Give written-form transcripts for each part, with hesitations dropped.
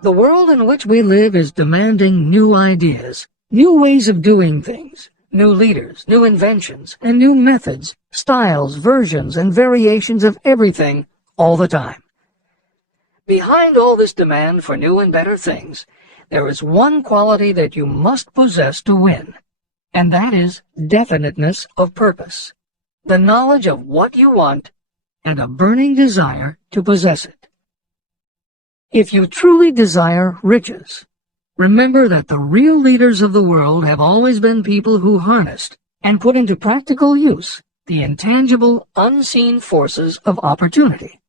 The world in which we live is demanding new ideas, new ways of doing things, new leaders, new inventions, and new methods, styles, versions, and variations of everything all the time. Behind all this demand for new and better things, there is one quality that you must possess to win, and that is definiteness of purpose, the knowledge of what you want, and a burning desire to possess it. If you truly desire riches, remember that the real leaders of the world have always been people who harnessed and put into practical use the intangible, unseen forces of opportunity.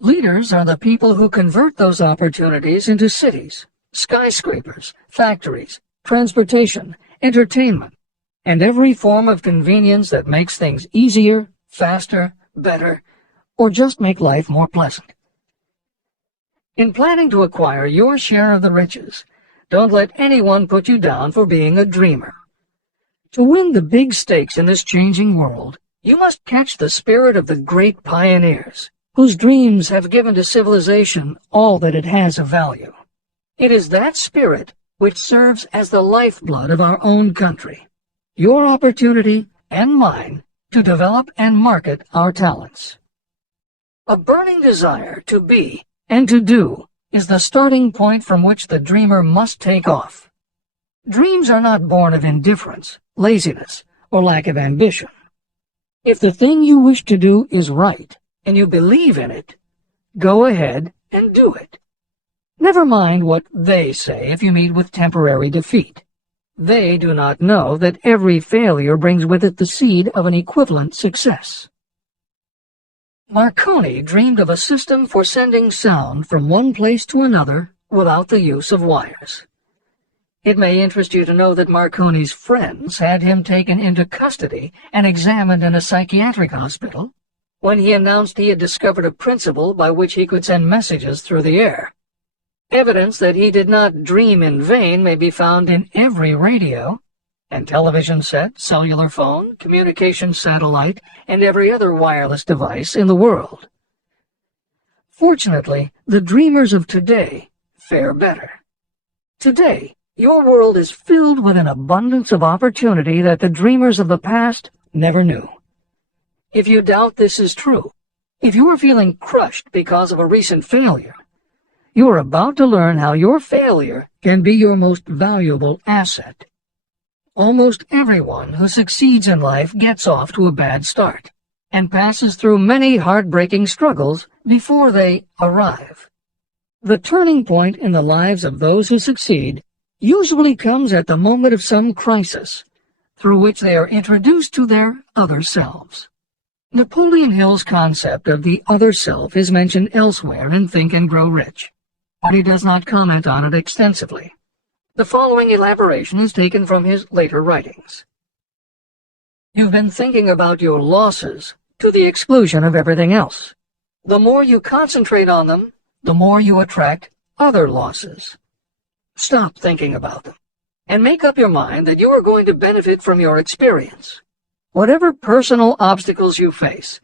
Leaders are the people who convert those opportunities into cities, skyscrapers, factories, transportation, entertainment, and every form of convenience that makes things easier, faster, better, or just make life more pleasant. In planning to acquire your share of the riches, don't let anyone put you down for being a dreamer. To win the big stakes in this changing world, you must catch the spirit of the great pioneers, whose dreams have given to civilization all that it has of value. It is that spirit which serves as the lifeblood of our own country, your opportunity and mine to develop and market our talents. A burning desire to be and to do is the starting point from which the dreamer must take off. Dreams are not born of indifference, laziness, or lack of ambition. If the thing you wish to do is right, and you believe in it, go ahead and do it. Never mind what they say if you meet with temporary defeat. They do not know that every failure brings with it the seed of an equivalent success. Marconi dreamed of a system for sending sound from one place to another without the use of wires. It may interest you to know that Marconi's friends had him taken into custody and examined in a psychiatric hospital when he announced he had discovered a principle by which he could send messages through the air. Evidence that he did not dream in vain may be found in every radio and television set, cellular phone, communication satellite, and every other wireless device in the world. Fortunately, the dreamers of today fare better. Today, your world is filled with an abundance of opportunity that the dreamers of the past never knew. If you doubt this is true, if you are feeling crushed because of a recent failure, you are about to learn how your failure can be your most valuable asset. Almost everyone who succeeds in life gets off to a bad start and passes through many heartbreaking struggles before they arrive. The turning point in the lives of those who succeed usually comes at the moment of some crisis, through which they are introduced to their other selves. Napoleon Hill's concept of the other self is mentioned elsewhere in Think and Grow Rich, but he does not comment on it extensively. The following elaboration is taken from his later writings. You've been thinking about your losses to the exclusion of everything else. The more you concentrate on them, the more you attract other losses. Stop thinking about them, and make up your mind that you are going to benefit from your experience. Whatever personal obstacles you face,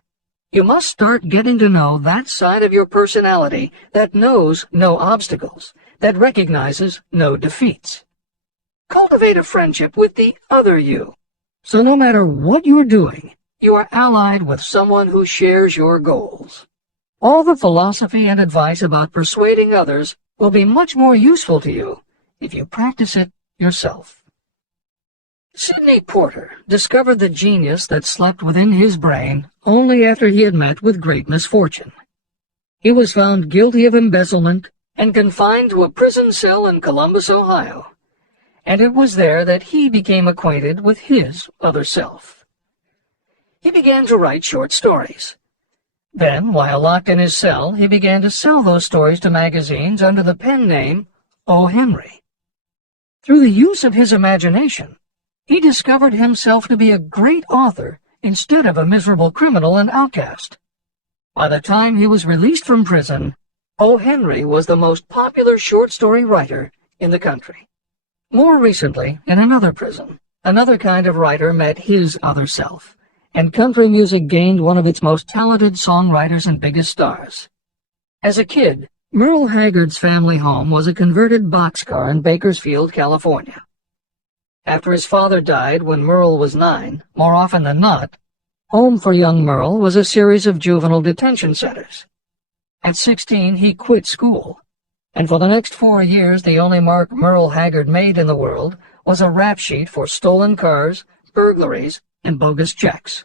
you must start getting to know that side of your personality that knows no obstacles, that recognizes no defeats. Cultivate a friendship with the other you, so no matter what you're doing, you are allied with someone who shares your goals. All the philosophy and advice about persuading others will be much more useful to you if you practice it yourself. Sidney Porter discovered the genius that slept within his brain only after he had met with great misfortune. He was found guilty of embezzlement and confined to a prison cell in Columbus, Ohio, and it was there that he became acquainted with his other self. He began to write short stories. Then, while locked in his cell, he began to sell those stories to magazines under the pen name O. Henry. Through the use of his imagination, he discovered himself to be a great author instead of a miserable criminal and outcast. By the time he was released from prison, O. Henry was the most popular short story writer in the country. More recently, in another prison, another kind of writer met his other self, and country music gained one of its most talented songwriters and biggest stars. As a kid, Merle Haggard's family home was a converted boxcar in Bakersfield, California. After his father died when Merle was 9, more often than not, home for young Merle was a series of juvenile detention centers. At 16, he quit school, and for the next 4 years the only mark Merle Haggard made in the world was a rap sheet for stolen cars, burglaries, and bogus checks.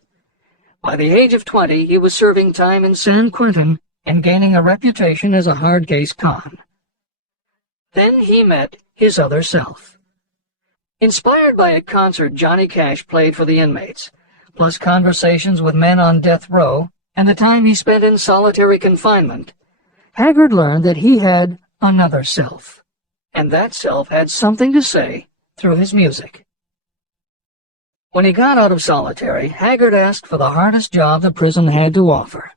By the age of 20, he was serving time in San Quentin and gaining a reputation as a hard-case con. Then he met his other self. Inspired by a concert Johnny Cash played for the inmates, plus conversations with men on death row and the time he spent in solitary confinement, Haggard learned that he had another self, and that self had something to say through his music. When he got out of solitary, Haggard asked for the hardest job the prison had to offer.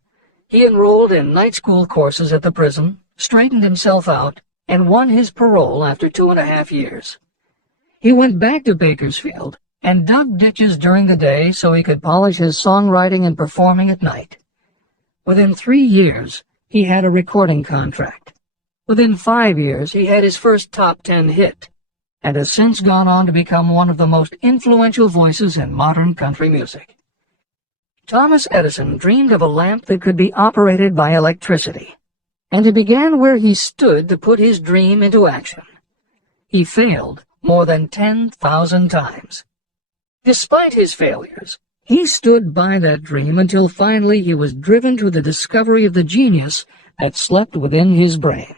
He enrolled in night school courses at the prison, straightened himself out, and won his parole after 2.5 years. He went back to Bakersfield and dug ditches during the day so he could polish his songwriting and performing at night. Within 3 years, he had a recording contract. Within 5 years, he had his first top 10 hit, and has since gone on to become one of the most influential voices in modern country music. Thomas Edison dreamed of a lamp that could be operated by electricity, and he began where he stood to put his dream into action. He failed more than 10,000 times. Despite his failures, he stood by that dream until finally he was driven to the discovery of the genius that slept within his brain.